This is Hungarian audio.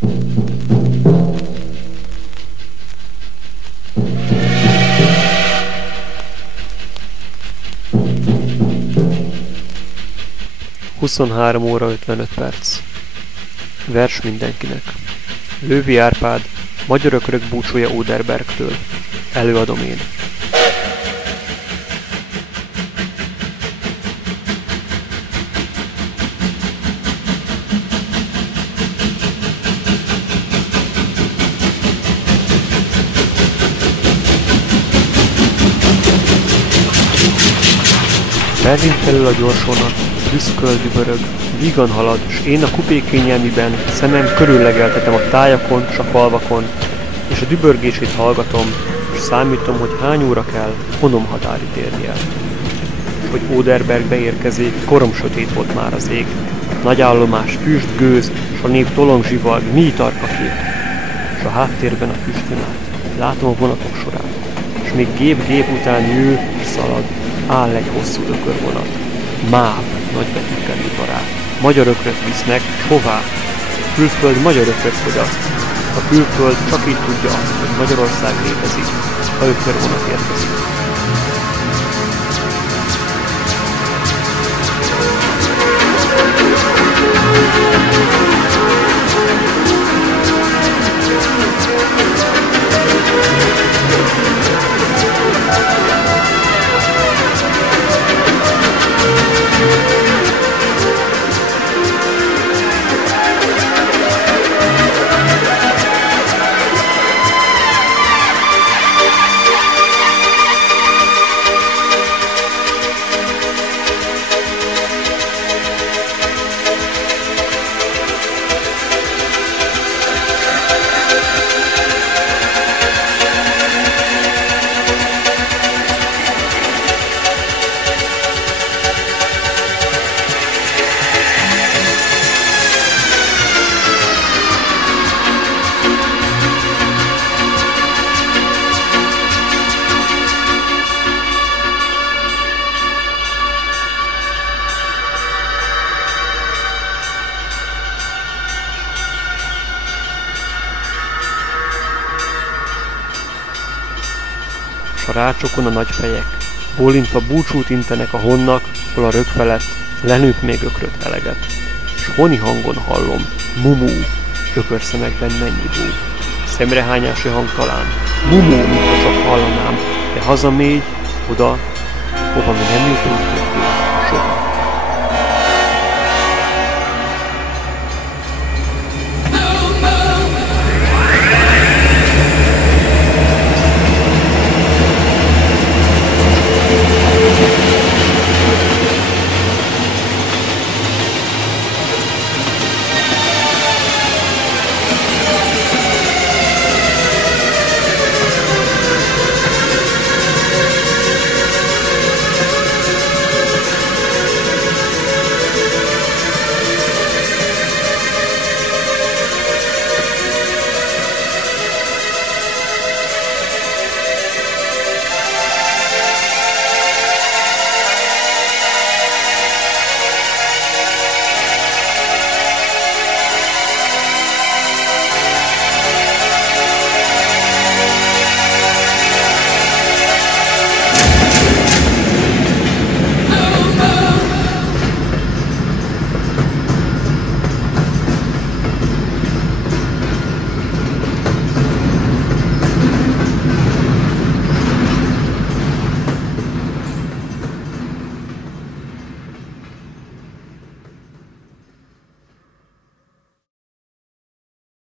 (23:55). Vers mindenkinek. Lővi Árpád, Magyar Ökrök búcsúja Oderbergtől. Előadom én. Berlin felől a gyorsvonat, büszköl, dübörög, vígan halad, s én a kupé kényelmiben szemem körüllegeltetem a tájakon s a falvakon, és a dübörgését hallgatom, és számítom, hogy hány óra kell honom határit érni el. Hogy Oderberg beérkezik, korom sötét volt már az ég, nagy állomás, füst, gőz, s a nép tolong zsivalg, mi tarka kép, s a háttérben a füstvinát, látom a vonatok sorát, és még gép után jő, szalad, áll egy hosszú ökörvonat. MÁV nagybetűkkel iparát. Magyar ökröt visznek, hová? Külföld magyar ökröt fogyaszt. A külföld csak így tudja azt, hogy Magyarország létezik, ha ökörvonat érkezik. A rácsokon a nagy fejek, bólintva búcsút intenek a honnak, hol a rög felett lenőtt még ökröt eleget. S honi hangon hallom, mumú, ökörszemekben mennyi bú. Szemrehányási hang talán, mumú, mintha csak hallanám, de hazamégy, oda, hova mi nem jutunk többé soha.